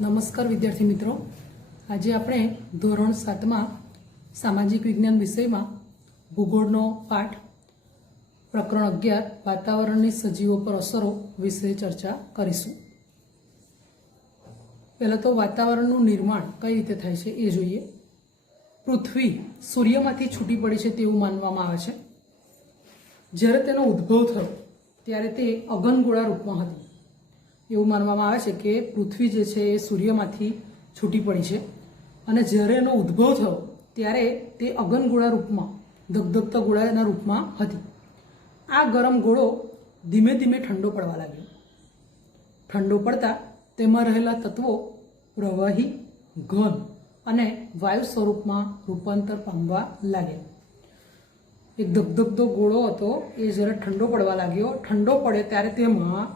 નમસ્કાર વિદ્યાર્થી મિત્રો, આજે આપણે ધોરણ 7માં સામાજિક વિજ્ઞાન વિષયમાં ભૂગોળનો પાઠ પ્રકરણ 11 વાતાવરણની સજીવો પર અસરો વિશે ચર્ચા કરીશું। પહેલા તો વાતાવરણનું નિર્માણ કઈ રીતે થાય છે એ જોઈએ। પૃથ્વી સૂર્યમાંથી છૂટી પડી છે તેવું માનવામાં આવે છે। જ્યારે તેનો ઉદ્ભવ થયો ત્યારે તે અગનગોળા રૂપમાં હતી। એવું માનવામાં આવે છે કે પૃથ્વી જે છે એ સૂર્યમાંથી છૂટી પડી છે અને જ્યારે એનો ઉદ્ભવ થયો ત્યારે તે અગનગોળા રૂપમાં ધગધગતા ગોળાના રૂપમાં હતી। આ ગરમ ગોળો ધીમે ધીમે ઠંડો પડવા લાગ્યો। ઠંડો પડતા તેમાં રહેલા તત્વો પ્રવાહી, ઘન અને વાયુ સ્વરૂપમાં રૂપાંતર પામવા લાગ્યા। એક ધગધગતો ગોળો હતો એ જ્યારે ઠંડો પડવા લાગ્યો, ઠંડો પડે ત્યારે તેમાં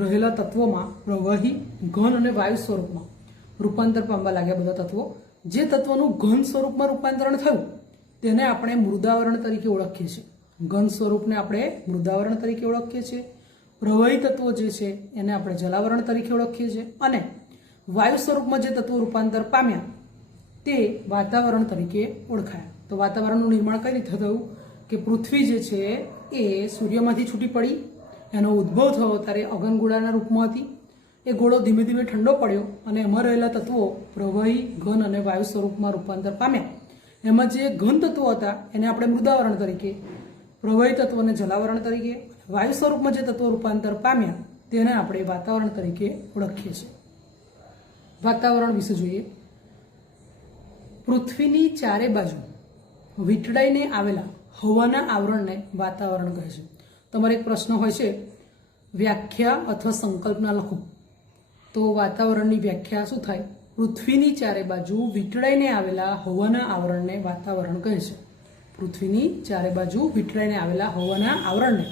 રહેલા તત્વોમાં પ્રવાહી, ઘન અને વાયુ સ્વરૂપમાં રૂપાંતર પામવા લાગ્યા બધા તત્વો। જે તત્વોનું ઘન સ્વરૂપમાં રૂપાંતરણ થયું તેને આપણે મૃદાવરણ તરીકે ઓળખીએ છીએ। ઘન સ્વરૂપને આપણે મૃદાવરણ તરીકે ઓળખીએ છીએ। પ્રવાહી તત્વો જે છે એને આપણે જલાવરણ તરીકે ઓળખીએ છીએ અને વાયુ સ્વરૂપમાં જે તત્વો રૂપાંતર પામ્યા તે વાતાવરણ તરીકે ઓળખાયા। તો વાતાવરણનું નિર્માણ કઈ રીતે થયું કે પૃથ્વી જે છે એ સૂર્યમાંથી છૂટી પડી, એનો ઉદ્ભવ થયો ત્યારે અગનગોળાના રૂપમાં હતી। એ ગોળો ધીમે ધીમે ઠંડો પડ્યો અને એમાં રહેલા તત્વો પ્રવાહી, ઘન અને વાયુ સ્વરૂપમાં રૂપાંતર પામ્યા। એમાં જે ઘન તત્વો હતા એને આપણે મૃદાવરણ તરીકે, પ્રવાહી તત્વોને જલાવરણ તરીકે, વાયુ સ્વરૂપમાં જે તત્વો રૂપાંતર પામ્યા તેને આપણે વાતાવરણ તરીકે ઓળખીએ છીએ। વાતાવરણ વિશે જોઈએ। પૃથ્વીની ચારે બાજુ વીંટળાઈને આવેલા હવાના આવરણને વાતાવરણ કહે છે। તમારે એક પ્રશ્ન હોય છે, વ્યાખ્યા અથવા સંકલ્પના લખો તો વાતાવરણની વ્યાખ્યા શું થાય? પૃથ્વીની ચારે બાજુ વીંટળાઈને આવેલા હવાના આવરણને વાતાવરણ કહે છે। પૃથ્વીની ચારે બાજુ વીંટળાઈને આવેલા હવાના આવરણને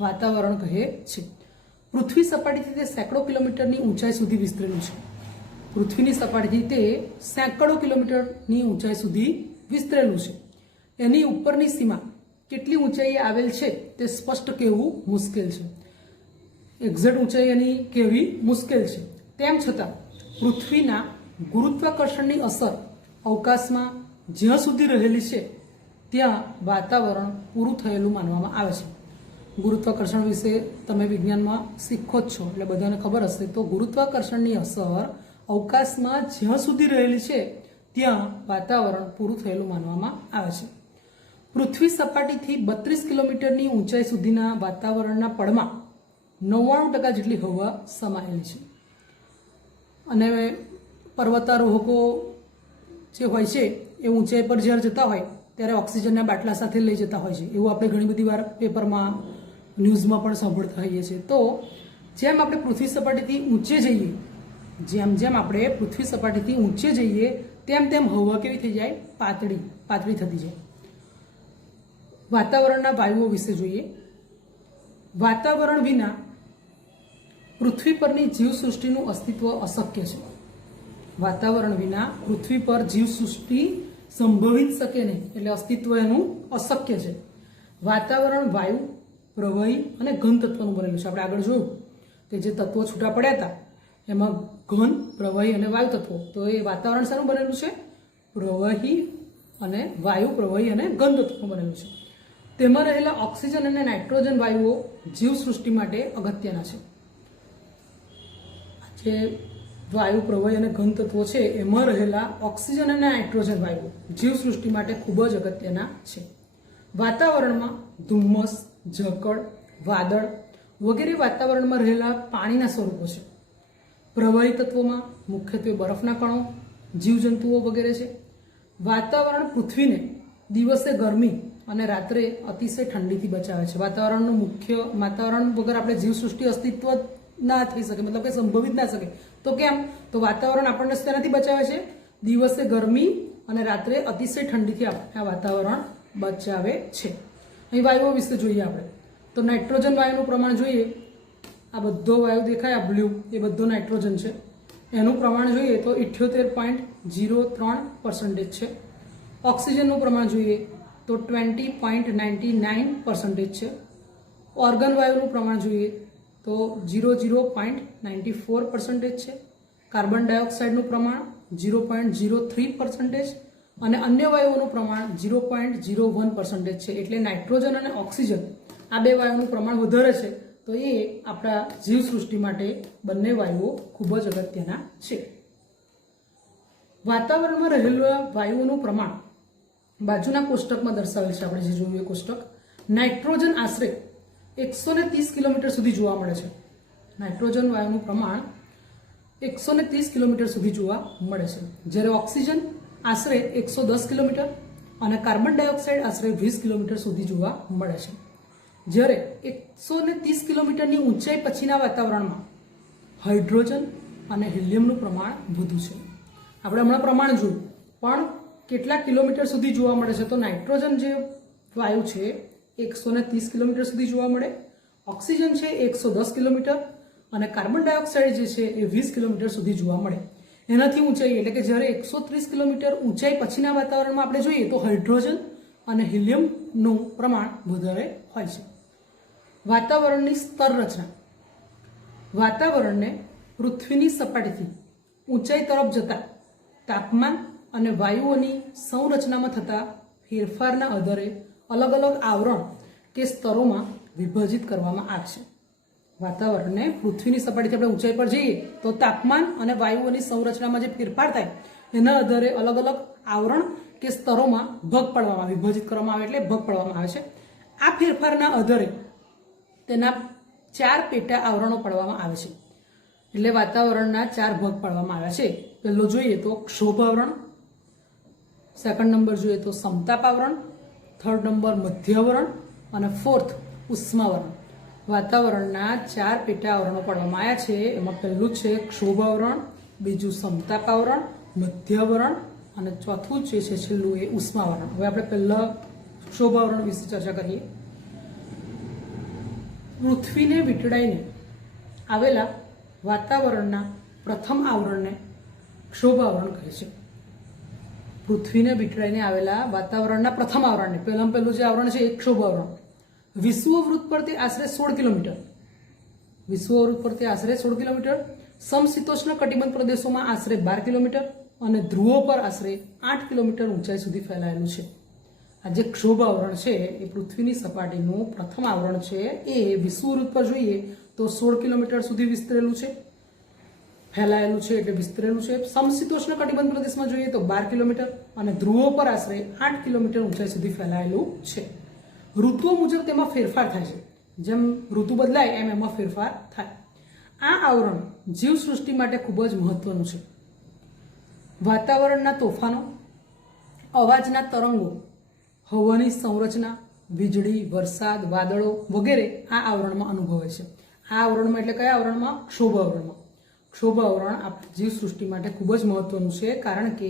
વાતાવરણ કહે છે। પૃથ્વી સપાટીથી તે સેંકડો કિલોમીટરની ઊંચાઈ સુધી વિસ્તરેલું છે। પૃથ્વીની સપાટીથી તે સેંકડો કિલોમીટરની ઊંચાઈ સુધી વિસ્તરેલું છે। એની ઉપરની સીમા કેટલી ઊંચાઈએ આવેલ છે તે સ્પષ્ટ કહેવું મુશ્કેલ છે। એક્ઝેક્ટ ઊંચાઈ એની કહેવી મુશ્કેલ છે। તેમ છતાં પૃથ્વીના ગુરુત્વાકર્ષણની અસર અવકાશમાં જ્યાં સુધી રહેલી છે ત્યાં વાતાવરણ પૂરું થયેલું માનવામાં આવે છે। ગુરુત્વાકર્ષણ વિશે તમે વિજ્ઞાનમાં શીખો જ છો એટલે બધાને ખબર હશે। તો ગુરુત્વાકર્ષણની અસર અવકાશમાં જ્યાં સુધી રહેલી છે ત્યાં વાતાવરણ પૂરું થયેલું માનવામાં આવે છે। પૃથ્વી સપાટીથી 32 કિલોમીટરની ઊંચાઈ સુધીના વાતાવરણના પડમાં 99% જેટલી હવા સમાયેલી છે અને પર્વતારોહકો જે હોય છે એ ઊંચાઈ પર જ્યારે જતા હોય ત્યારે ઓક્સિજનના બાટલા સાથે લઈ જતા હોય છે। એવું આપણે ઘણી બધી વાર પેપરમાં, ન્યૂઝમાં પણ સાંભળતા હોઈએ છીએ। તો જેમ આપણે પૃથ્વી સપાટીથી ઊંચે જઈએ, જેમ આપણે પૃથ્વી સપાટીથી ઊંચે જઈએ તેમ તેમ હવા કેવી થઈ જાય? પાતળી થતી જાય। વાતાવરણના વાયુઓ વિશે જોઈએ। વાતાવરણ વિના પૃથ્વી પરની જીવસૃષ્ટિનું અસ્તિત્વ અશક્ય છે। વાતાવરણ વિના પૃથ્વી પર જીવસૃષ્ટિ સંભવી જ શકે નહીં, એટલે અસ્તિત્વ એનું અશક્ય છે। વાતાવરણ વાયુ, પ્રવાહી અને ઘન તત્વનું બનેલું છે। આપણે આગળ જોયું કે જે તત્વો છૂટા પડ્યા હતા એમાં ઘન, પ્રવાહી અને વાયુ તત્વો, તો એ વાતાવરણ શાનું બનેલું છે? પ્રવાહી અને વાયુ, પ્રવાહી અને ઘન તત્વનું બનેલું છે। તેમાં રહેલા ઓક્સિજન અને નાઇટ્રોજન વાયુઓ જીવસૃષ્ટિ માટે અગત્યના છે। જે વાયુ, પ્રવાહી અને ઘન તત્વો છે એમાં રહેલા ઓક્સિજન અને નાઇટ્રોજન વાયુઓ જીવસૃષ્ટિ માટે ખૂબ જ અગત્યના છે। વાતાવરણમાં ધુમ્મસ, ઝકડ, વાદળ વગેરે વાતાવરણમાં રહેલા પાણીના સ્વરૂપો છે। પ્રવાહી તત્વોમાં મુખ્યત્વે બરફના કણો, જીવજંતુઓ વગેરે છે। વાતાવરણ પૃથ્વીને દિવસે ગરમી અને રાત્રે અતિશય ઠંડીથી બચાવે છે। વાતાવરણ વગર આપણે જીવસૃષ્ટિ અસ્તિત્વ ના થઈ શકે, મતલબ કે સંભવિત ના શકે। તો કેમ? તો વાતાવરણ આપણને તેનાથી બચાવે છે, દિવસે ગરમી અને રાત્રે અતિશય ઠંડીથી આ વાતાવરણ બચાવે છે। અહીં વાયુઓ વિશે જોઈએ આપણે તો નાઇટ્રોજન વાયુનું પ્રમાણ જોઈએ। આ બધો વાયુ દેખાય, આ બ્લુ એ બધો નાઇટ્રોજન છે। એનું પ્રમાણ જોઈએ તો 78.03% છે। ઓક્સિજનનું પ્રમાણ જોઈએ તો 20.99% છે। ઓર્ગન વાયુનું પ્રમાણ જોઈએ તો 00.94% છે। કાર્બન ડાયોક્સાઇડનું પ્રમાણ 0.03% અને અન્ય વાયુઓનું પ્રમાણ 0.01% છે. એટલે નાઇટ્રોજન અને ઓક્સિજન આ બે વાયુઓનું પ્રમાણ વધારે છે, તો એ આપણા જીવસૃષ્ટિ માટે બંને વાયુઓ ખૂબ જ અગત્યના છે. વાતાવરણમાં રહેલા વાયુઓનું પ્રમાણ બાજુના કોષ્ટકમાં દર્શાવેલ છે. આપણે જે જોયું એ કોષ્ટક. નાઇટ્રોજન આશરે 130 કિલોમીટર સુધી જોવા મળે છે. નાઇટ્રોજન વાયુનું પ્રમાણ 130 કિલોમીટર સુધી જોવા મળે છે, જ્યારે ઓક્સિજન આશરે 110 કિલોમીટર અને કાર્બન ડાયોક્સાઇડ આશરે 20 કિલોમીટર સુધી જોવા મળે છે. જ્યારે 130 કિલોમીટરની ઊંચાઈ પછીના વાતાવરણમાં હાઇડ્રોજન અને હિલિયમનું પ્રમાણ વધુ છે. આપણે હમણાં પ્રમાણ જોયું, પણ કેટલા કિલોમીટર સુધી જોવા મળે છે? તો નાઇટ્રોજન જે વાયુ છે 130 કિલોમીટર સુધી જોવા મળે, ઓક્સિજન છે 110 કિલોમીટર અને કાર્બન ડાયોક્સાઇડ જે છે એ 20 કિલોમીટર સુધી જોવા મળે. એનાથી ઊંચાઈ એટલે કે જ્યારે 130 કિલોમીટર ઊંચાઈ પછીના વાતાવરણમાં આપણે જોઈએ તો હાઇડ્રોજન અને હિલિયમનું પ્રમાણ વધારે હોય છે. વાતાવરણની સ્તર રચના. વાતાવરણને પૃથ્વીની સપાટીથી ઊંચાઈ તરફ જતા તાપમાન અને વાયુઓની સંરચનામાં થતા ફેરફારના આધારે અલગ અલગ આવરણ કે સ્તરોમાં વિભાજિત કરવામાં આવે છે. વાતાવરણને પૃથ્વીની સપાટીથી આપણે ઊંચાઈ પર જઈએ તો તાપમાન અને વાયુઓની સંરચનામાં જે ફેરફાર થાય એના આધારે અલગ અલગ આવરણ કે સ્તરોમાં વિભાજિત કરવામાં આવે, એટલે ભાગ પાડવામાં આવે છે. આ ફેરફારના આધારે તેના 4 પેટા આવરણો પાડવામાં આવે છે. એટલે વાતાવરણના 4 ભાગ પાડવામાં આવ્યા છે. પહેલો જોઈએ તો ક્ષોભ આવરણ, સેકન્ડ નંબર જોઈએ તો સમતાપ આવરણ, થર્ડ નંબર મધ્યાવરણ અને ફોર્થ ઉષ્માવરણ. વાતાવરણના 4 પેટા આવરણો પાડવામાં આવ્યા છે. એમાં પહેલું છે ક્ષોભ આવરણ, બીજું સમતાપ આવરણ, મધ્યાવરણ અને ચોથું જે છે છેલ્લું એ ઉષ્માવરણ. હવે આપણે પહેલા ક્ષોભ આવરણ વિશે ચર્ચા કરીએ. પૃથ્વીને વીંટળાઈને આવેલા વાતાવરણના પ્રથમ આવરણને ક્ષોભ આવરણ કહે છે. પૃથ્વીને વીંટળાઈને આવેલા વાતાવરણના પ્રથમ આવરણને પહેલું જે આવરણ છે એ ક્ષોભ આવરણ. વિષુવવૃત્ત પર તે આશરે 16 કિલોમીટર, વિષુવવૃત્ત પર તે આશરે 16 કિલોમીટર, સમશીતોષ્ણ કટિબંધ પ્રદેશોમાં આશરે 12 કિલોમીટર અને ધ્રુવો પર આશરે 8 કિલોમીટર ઊંચાઈ સુધી ફેલાયેલું છે. આ જે ક્ષોભ આવરણ છે એ પૃથ્વીની સપાટીનું પ્રથમ આવરણ છે. એ વિષુવવૃત્ત પર જોઈએ તો 16 કિલોમીટર સુધી વિસ્તરેલું છે, ફેલાયેલું છે એટલે વિસ્તરેલું છે. સમશીતોષ્ણ કટિબંધ પ્રદેશમાં જોઈએ તો 12 કિલોમીટર અને ધ્રુવો પર આશરે 8 કિલોમીટર ઊંચાઈ સુધી ફેલાયેલું છે. ઋતુઓ મુજબ તેમાં ફેરફાર થાય છે. જેમ ઋતુ બદલાય એમ એમાં ફેરફાર થાય. આ આવરણ જીવસૃષ્ટિ માટે ખૂબ જ મહત્વનું છે. વાતાવરણના તોફાનો, અવાજના તરંગો, હવાની સંરચના, વીજળી, વરસાદ, વાદળો વગેરે આ આવરણમાં અનુભવાય છે. આ આવરણમાં એટલે કયા આવરણમાં? ક્ષોભ આવરણમાં. ક્ષોભ આવરણ આપણી જીવસૃષ્ટિ માટે ખૂબ જ મહત્વનું છે, કારણ કે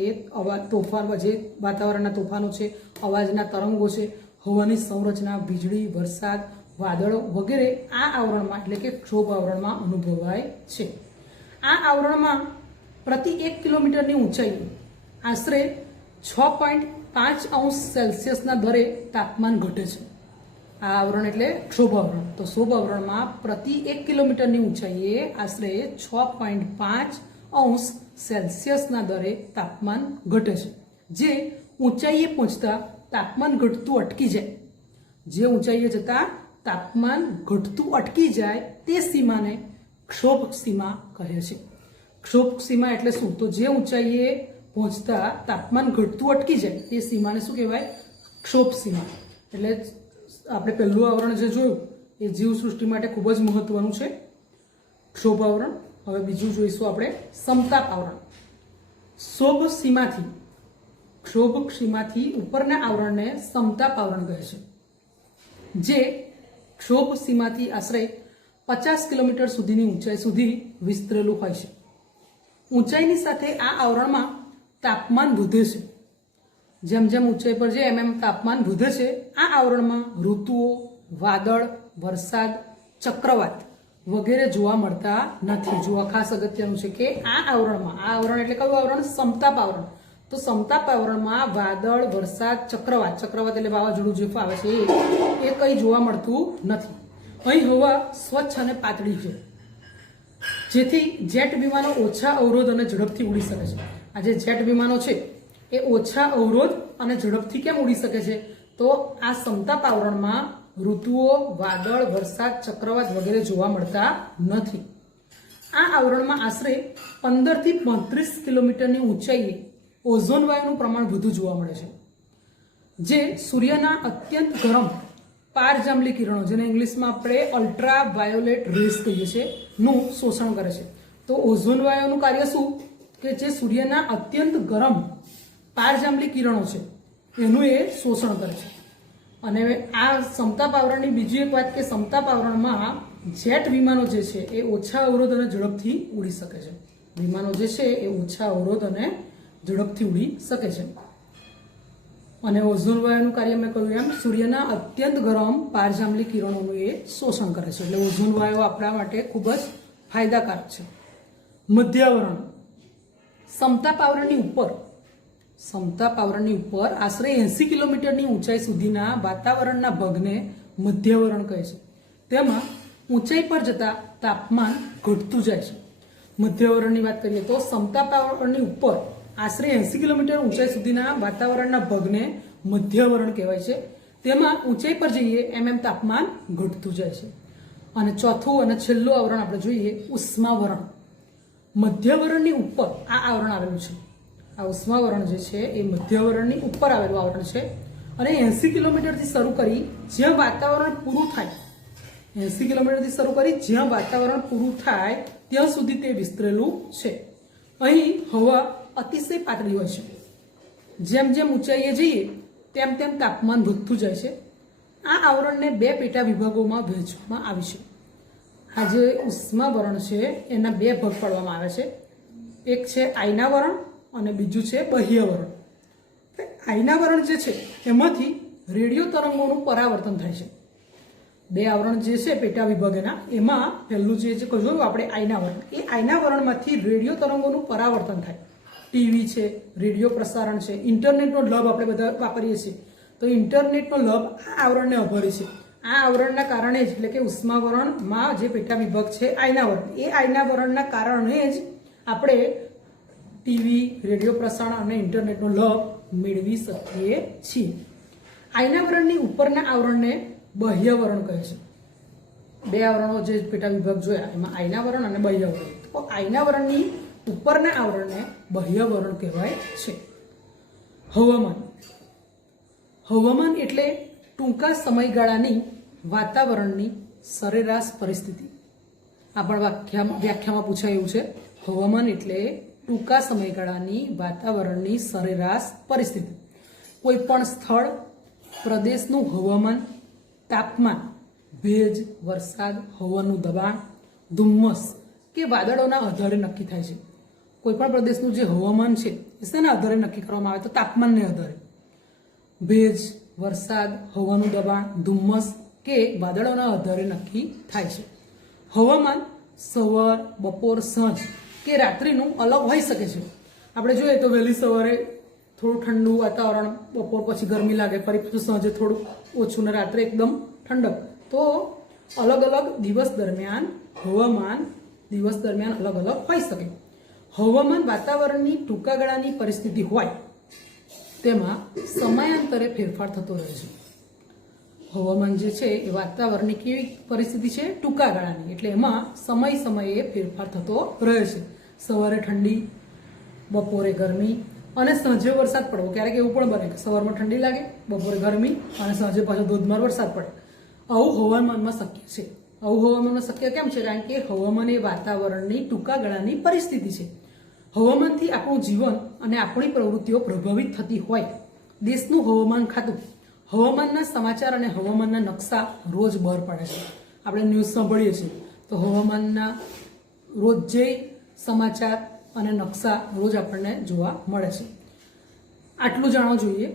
જે વાતાવરણના તોફાનો છે, અવાજના તરંગો છે, હવાની સંરચના, વીજળી, વરસાદ, વાદળો વગેરે આ આવરણમાં એટલે કે ક્ષોભ આવરણમાં અનુભવાય છે. આ આવરણમાં પ્રતિ 1 કિલોમીટરની ઊંચાઈએ આશરે 6.5°C દરે તાપમાન ઘટે છે. આ આવરણ એટલે ક્ષોભ આવરણ. તો ક્ષોભ આવરણમાં પ્રતિ 1 કિલોમીટરની ઊંચાઈએ આશરે 6.5°C દરે તાપમાન ઘટે છે. જે ઊંચાઈએ પહોંચતા તાપમાન ઘટતું અટકી જાય, જે ઊંચાઈએ જતા તાપમાન ઘટતું અટકી જાય તે સીમાને ક્ષોભ સીમા કહે છે. ક્ષોભ સીમા એટલે શું? તો જે ઊંચાઈએ પહોંચતા તાપમાન ઘટતું અટકી જાય તે સીમાને શું કહેવાય? ક્ષોભ સીમા. એટલે આપણે પહેલું આવરણ જે જોયું એ જીવસૃષ્ટિ માટે ખૂબ જ મહત્વનું છે, ક્ષોભ આવરણ. હવે બીજું જોઈશું આપણે સમતાપ આવરણ. ક્ષોભ સીમાથી ઉપરના આવરણને સમતાપ આવરણ કહે છે, જે ક્ષોભ સીમાથી આશરે 50 કિલોમીટર સુધીની ઊંચાઈ સુધી વિસ્તરેલું હોય છે. ઊંચાઈની સાથે આ આવરણમાં તાપમાન વધે છે. જેમ જેમ ઊંચાઈ પર જાય એમ તાપમાન વધે છે. આ આવરણમાં ઋતુઓ, વાદળ, વરસાદ, ચક્રવાત વગેરે જોવા મળતા નથી. જો ખાસ અગત્યનું છે કે આ આવરણ એટલે કયું આવરણ? સમતાપ આવરણ. તો સમતાપ આવરણમાં વાદળ, વરસાદ, ચક્રવાત એટલે વાવાઝોડું જે આવે છે એ કંઈ જોવા મળતું નથી. અહીં હવા સ્વચ્છ અને પાતળી છે. જેથી જેટ વિમાનો ઓછા અવરોધ અને ઝડપથી ઉડી શકે છે. આ જે જેટ વિમાનો છે એ ઓછા અવરોધ અને ઝડપથી કેમ ઉડી શકે છે? તો આ સમતાપ આવરણમાં ઋતુઓ, વાદળ, વરસાદ, ચક્રવાત વગેરે જોવા મળતા નથી. આ આવરણમાં આશરે 15 થી 35 કિલોમીટરની ઊંચાઈએ ઓઝોન વાયુનું પ્રમાણ વધુ જોવા મળે છે, જે સૂર્યના અત્યંત ગરમ પારજાંબલી કિરણો, જેને ઇંગ્લિશમાં આપણે અલ્ટ્રા વાયોલેટ રેસ કહીએ છીએ, નું શોષણ કરે છે. તો ઓઝોન વાયુનું કાર્ય શું? કે જે સૂર્યના અત્યંત ગરમ પારજાંબલી કિરણો છે એનું એ શોષણ કરે છે. અને આ સમતાપ આવરણની બીજી એક વાત કે સમતાપ આવરણમાં જેટ વિમાનો જે છે એ ઓછા અવરોધ અને ઝડપથી ઉડી શકે છે. વિમાનો જે છે એ ઓછા અવરોધ અને ઝડપથી ઉડી શકે છે. અને ઓઝોન વાયુનું કાર્ય મેં કહ્યું એમ સૂર્યના અત્યંત ગરમ પારજાંબલી કિરણોનું એ શોષણ કરે છે. એટલે ઓઝોન વાયુ આપણા માટે ખૂબ જ ફાયદાકારક છે. મધ્યાવરણ સમતાપ આવરણની ઉપર આશરે 80 કિલોમીટરની ઊંચાઈ સુધીના વાતાવરણના ભાગને મધ્યાવરણ કહે છે. તેમાં ઊંચાઈ પર જતા તાપમાન ઘટતું જાય છે. મધ્યાવરણની વાત કરીએ તો સમતાપ આવરણની ઉપર આશરે 80 કિલોમીટર ઊંચાઈ સુધીના વાતાવરણના ભાગને મધ્યાવરણ કહેવાય છે. તેમાં ઊંચાઈ પર જઈએ એમ તાપમાન ઘટતું જાય છે. અને ચોથું અને છેલ્લું આવરણ આપણે જોઈએ ઉષ્માવરણ. મધ્યાવરણની ઉપર આ આવરણ આવેલું છે. આ ઉષ્માવરણ જે છે એ મધ્યાવરણની ઉપર આવેલું આવરણ છે અને 80 કિલોમીટરથી શરૂ કરી જ્યાં વાતાવરણ પૂરું થાય 80 કિલોમીટરથી શરૂ કરી જ્યાં વાતાવરણ પૂરું થાય ત્યાં સુધી તે વિસ્તરેલું છે. અહીં હવા અતિશય પાતળી હોય છે. જેમ જેમ ઊંચાઈએ જઈએ તેમ તેમ તાપમાન વધતું જાય છે. આ આવરણને 2 પેટા વિભાગોમાં વહેંચવામાં આવી છે. આ જે ઉષ્માવરણ છે એના 2 ભાગ પાડવામાં આવે છે. એક છે આયનાવરણ અને બીજું છે બાહ્યવરણ. આયનાવરણ જે છે એમાંથી રેડિયો તરંગોનું પરાવર્તન થાય છે. 2 આવરણ જે છે પેટા વિભાગના એમાં પહેલું જે કહ્યું આપણે આયનાવરણ, એ આયનાવરણમાંથી રેડિયો તરંગોનું પરાવર્તન થાય. ટીવી છે, રેડિયો પ્રસારણ છે, ઇન્ટરનેટનો લાભ આપણે બધા વાપરીએ છીએ, તો ઇન્ટરનેટનો લાભ આ આવરણને આભારી છે. આ આવરણના કારણે જ એટલે કે ઉષ્માવરણમાં જે પેટા વિભાગ છે આયનાવરણ, એ આયનાવરણના કારણે જ આપણે ટીવી, રેડિયો પ્રસારણ અને ઇન્ટરનેટનો લાભ મેળવી શકીએ છીએ. આયનાવરણની ઉપરના આવરણને બાહ્યવરણ કહે છે. 2 આવરણો જે પેટા વિભાગ જોયા એમાં આયનાવરણ અને બાહ્યવરણ. તો આયનાવરણની ઉપરના આવરણને બાહ્યવરણ કહેવાય છે. હવામાન એટલે ટૂંકા સમયગાળાની વાતાવરણની સરેરાશ પરિસ્થિતિ. આ પણ વ્યાખ્યામાં પૂછાયું છે. હવામાન એટલે ટૂંકા સમયગાળાની વાતાવરણની સરેરાશ પરિસ્થિતિ. કોઈ પણ સ્થળ, પ્રદેશનું હવામાન, તાપમાન, ભેજ, વરસાદ, હવાનું દબાણ, ધુમ્મસ કે વાદળોના આધારે નક્કી થાય છે. કોઈ પણ પ્રદેશનું જે હવામાન છે એ શેના આધારે નક્કી કરવામાં આવે તો તાપમાનને આધારે. ભેજ, વરસાદ, હવાનું દબાણ, ધુમ્મસ કે વાદળોના આધારે નક્કી થાય છે. હવામાન સવાર, બપોર, સાંજ કે રાત્રિનું અલગ હોઈ શકે છે. આપણે જોઈએ તો વહેલી સવારે થોડું ઠંડુ વાતાવરણ, બપોર પછી ગરમી લાગે, ફરી પછી સાંજે થોડું ઓછું ને રાત્રે એકદમ ઠંડક. તો અલગ અલગ દિવસ દરમિયાન હવામાન અલગ અલગ હોઈ શકે. હવામાન વાતાવરણની ટૂંકા ગાળાની પરિસ્થિતિ હોય તેમાં સમયાંતરે ફેરફાર થતો રહે છે. હવામાન જે છે એ વાતાવરણની કેવી પરિસ્થિતિ છે? ટૂંકા ગાળાની. એટલે એમાં સમયે ફેરફાર થતો રહે છે. સવારે ઠંડી, બપોરે ગરમી અને સાંજે વરસાદ પડવો. ક્યારેક એવું પણ બને કે સવારમાં ઠંડી લાગે, બપોરે ગરમી અને સાંજે પાછો ધોધમાર વરસાદ પડે. આવું હવામાનમાં શક્ય છે. આવું હવામાનમાં શક્ય કેમ છે? કારણ કે હવામાન એ વાતાવરણની ટૂંકા ગાળાની પરિસ્થિતિ છે. હવામાનથી આપણું જીવન અને આપણી પ્રવૃત્તિઓ પ્રભાવિત થતી હોય. દેશનું હવામાન ખાતું હવામાનના સમાચાર અને હવામાનના નકશા રોજ બહાર પાડે છે. આપણે ન્યૂઝ સાંભળીએ છીએ તો હવામાનના રોજ જે સમાચાર અને નકશા રોજ આપણને જોવા મળે છે. આટલું જાણવું જોઈએ.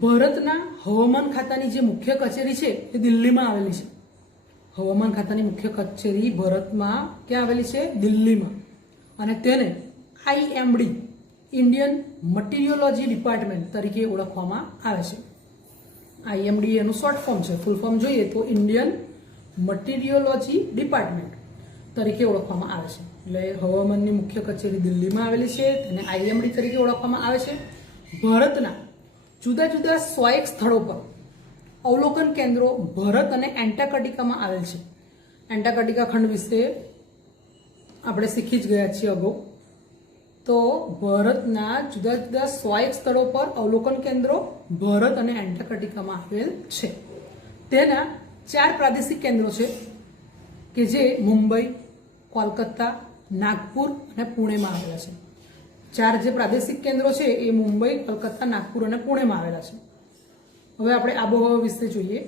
ભારતના હવામાન ખાતાની જે મુખ્ય કચેરી છે એ દિલ્હીમાં આવેલી છે. હવામાન ખાતાની મુખ્ય કચેરી ભારતમાં ક્યાં આવેલી છે? દિલ્હીમાં. અને તેને IMD ઇન્ડિયન મટીરિયોલોજી ડિપાર્ટમેન્ટ તરીકે ઓળખવામાં આવે છે. IMD એનું શોર્ટ ફોર્મ છે. ફૂલ ફોર્મ જોઈએ તો ઇન્ડિયન મટીરિયોલોજી ડિપાર્ટમેન્ટ. તરીકે ઓળખવામાં આવે છે. એટલે હવામાનની મુખ્ય કચેરી દિલ્હીમાં આવેલી છે, તેને IMD તરીકે ઓળખવામાં આવે છે. ભારતના જુદા જુદા 101 સ્થળો પર અવલોકન કેન્દ્રો ભારત અને એન્ટાર્કટિકામાં આવેલ છે. એન્ટાર્કટિકા ખંડ વિશે આપણે શીખી જ ગયા છીએ અગાઉ. તો ભારતના જુદા જુદા 101 સ્થળો પર અવલોકન કેન્દ્રો ભારત અને એન્ટાર્કટિકામાં આવેલ છે. તેના 4 પ્રાદેશિક કેન્દ્રો છે કે જે મુંબઈ, કોલકાતા, નાગપુર અને પુણેમાં આવેલા છે. 4 જે પ્રાદેશિક કેન્દ્રો છે એ મુંબઈ, કોલકાતા, નાગપુર અને પુણેમાં આવેલા છે. હવે આપણે આબોહવા વિશે જોઈએ.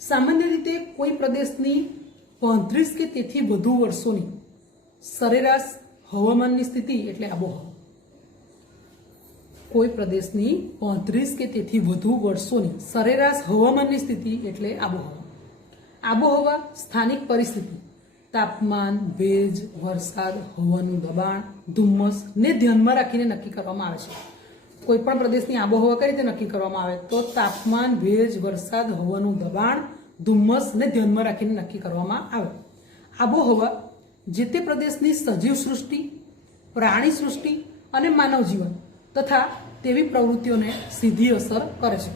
સામાન્ય રીતે કોઈ પ્રદેશની 35 કે તેથી વધુ વર્ષોની સરેરાશ હવામાનની સ્થિતિ એટલે આબોહવા. કોઈ પ્રદેશની 35 કે તેથી વધુ વર્ષોની સરેરાશ હવામાનની સ્થિતિ એટલે આબોહવા. આબોહવા સ્થાનિક પરિસ્થિતિ, તાપમાન, ભેજ, વરસાદ, હવાનું દબાણ, ધુમ્મસ ને ધ્યાનમાં રાખીને નક્કી કરવામાં આવે છે. કોઈ પણ પ્રદેશની આબોહવા કઈ રીતે નક્કી કરવામાં આવે તો તાપમાન, ભેજ, વરસાદ, હવાનું દબાણ, ધુમ્મસ ને ધ્યાનમાં રાખીને નક્કી કરવામાં આવે. આબોહવા જે તે પ્રદેશની સજીવ સૃષ્ટિ, પ્રાણી સૃષ્ટિ અને માનવ જીવન તથા તેવી પ્રવૃત્તિઓને સીધી અસર કરે છે.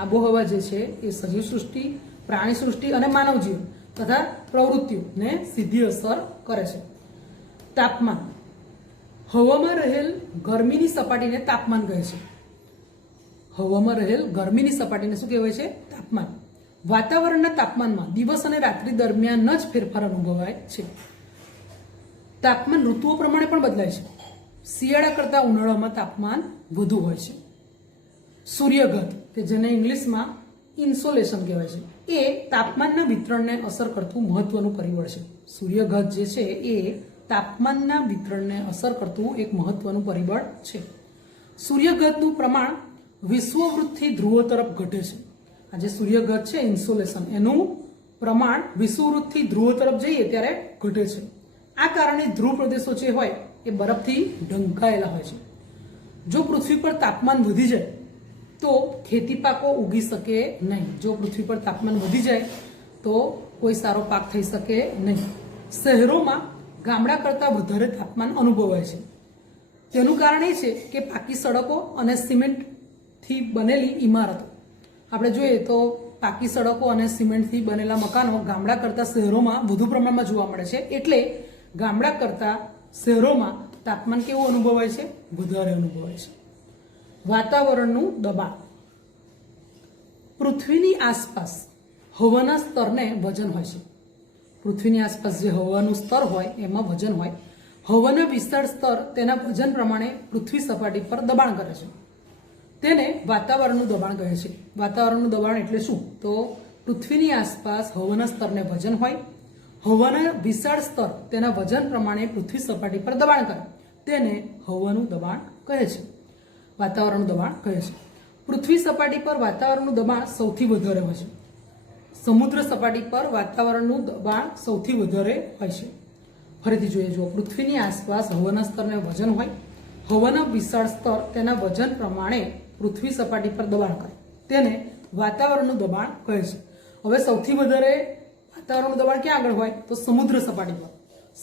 આબોહવા જે છે એ સજીવ સૃષ્ટિ, પ્રાણી સૃષ્ટિ અને માનવ જીવન તથા પ્રવૃત્તિઓને સીધી અસર કરે છે. તાપમાન, હવામાં રહેલ ગરમીની સપાટીને તાપમાન કહે છે. હવામાં રહેલ ગરમીની સપાટીને શું કહેવાય છે? તાપમાન. વાતાવરણના તાપમાનમાં દિવસ અને રાત્રિ દરમિયાન જ ફેરફાર અનુભવાય છે. તાપમાન ઋતુઓ પ્રમાણે પણ બદલાય છે. શિયાળા કરતા ઉનાળામાં તાપમાન વધુ હોય છે. સૂર્યઘાત કે જેને ઇંગ્લિશમાં ઇન્સોલેશન કહેવાય છે એ તાપમાનના વિતરણને અસર કરતું મહત્વનું પરિબળ છે. સૂર્યઘાત જે છે એ તાપમાનના વિતરણને અસર કરતું એક મહત્વનું પરિબળ છે. સૂર્યઘાતનું પ્રમાણ વિષુવવૃત્તથી ધ્રુવો તરફ ઘટે છે. આ જે સૂર્યઘાત છે ઇન્સોલેશન એનું પ્રમાણ વિષુવવૃત્તથી ધ્રુવો તરફ જઈએ ત્યારે ઘટે છે. આ કારણે ધ્રુવ પ્રદેશો જે હોય એ બરફથી ઢંકાયેલા હોય છે. જો પૃથ્વી પર તાપમાન વધી જાય તો ખેતી પાકો ઉગી શકે નહીં. જો પૃથ્વી પર તાપમાન વધી જાય તો કોઈ સારો પાક થઈ શકે નહીં. શહેરોમાં ગામડા કરતાં વધારે તાપમાન અનુભવાય છે. તેનું કારણ એ છે કે પાકી સડકો અને સિમેન્ટથી બનેલી ઇમારતો. આપણે જોઈએ તો પાકી સડકો અને સિમેન્ટથી બનેલા મકાનો ગામડા કરતાં શહેરોમાં વધુ પ્રમાણમાં જોવા મળે છે. એટલે ગામડા કરતાં શહેરોમાં તાપમાન કેવું અનુભવાય છે? વધારે અનુભવાય છે. વાતાવરણનું દબાણ. પૃથ્વીની આસપાસ હવાના સ્તરને વજન હોય છે. પૃથ્વીની આસપાસ જે હવાનું સ્તર હોય એમાં વજન હોય. હવાના વિશાળ સ્તર તેના વજન પ્રમાણે પૃથ્વી સપાટી પર દબાણ કરે છે. તેને વાતાવરણનું દબાણ કહે છે. વાતાવરણનું દબાણ એટલે શું? તો પૃથ્વીની આસપાસ હવાના સ્તરને વજન હોય. હવાના વિશાળ સ્તર તેના વજન પ્રમાણે પૃથ્વી સપાટી પર દબાણ કરે તેને હવાનું દબાણ કહે છે. વાતાવરણનું દબાણ કહે છે. પૃથ્વી સપાટી પર વાતાવરણનું દબાણ સૌથી વધારે હોય છે. સમુદ્ર સપાટી પર વાતાવરણનું દબાણ સૌથી વધારે હોય છે. ફરીથી જોઈએ જો પૃથ્વીની આસપાસ હવાના સ્તરને વજન હોય. હવાના વિશાળ સ્તર તેના વજન પ્રમાણે પૃથ્વી સપાટી પર દબાણ કરે તેને વાતાવરણનું દબાણ કહે છે. હવે સૌથી વધારે વાતાવરણનું દબાણ ક્યાં આગળ હોય તો સમુદ્ર સપાટી પર.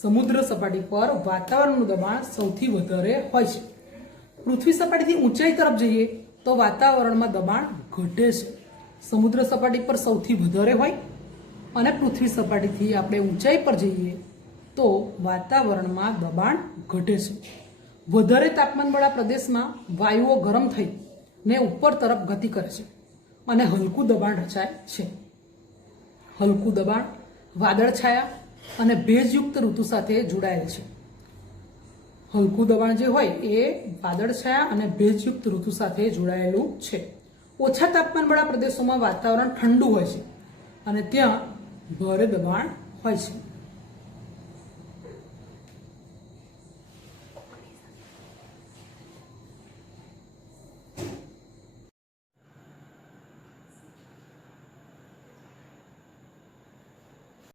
સમુદ્ર સપાટી પર વાતાવરણનું દબાણ સૌથી વધારે હોય છે. પૃથ્વી સપાટીથી ઊંચાઈ તરફ જઈએ તો વાતાવરણમાં દબાણ ઘટે છે. સમુદ્ર સપાટી પર સૌથી વધારે હોય અને પૃથ્વી સપાટીથી આપણે ઊંચાઈ પર જઈએ તો વાતાવરણમાં દબાણ ઘટે છે. વધારે તાપમાનવાળા પ્રદેશમાં વાયુઓ ગરમ થઈ ને ઉપર તરફ ગતિ કરે છે અને હલકું દબાણ રચાય છે. હલકું દબાણ વાદળછાયા અને ભેજયુક્ત ઋતુ સાથે જોડાયેલ છે. હલકું દબાણ જે હોય એ વાદળછાયા અને ભેજયુક્ત ઋતુ સાથે જોડાયેલું છે. ઓછા તાપમાનવાળા પ્રદેશોમાં વાતાવરણ ઠંડુ હોય છે અને ત્યાં ભારે દબાણ હોય છે.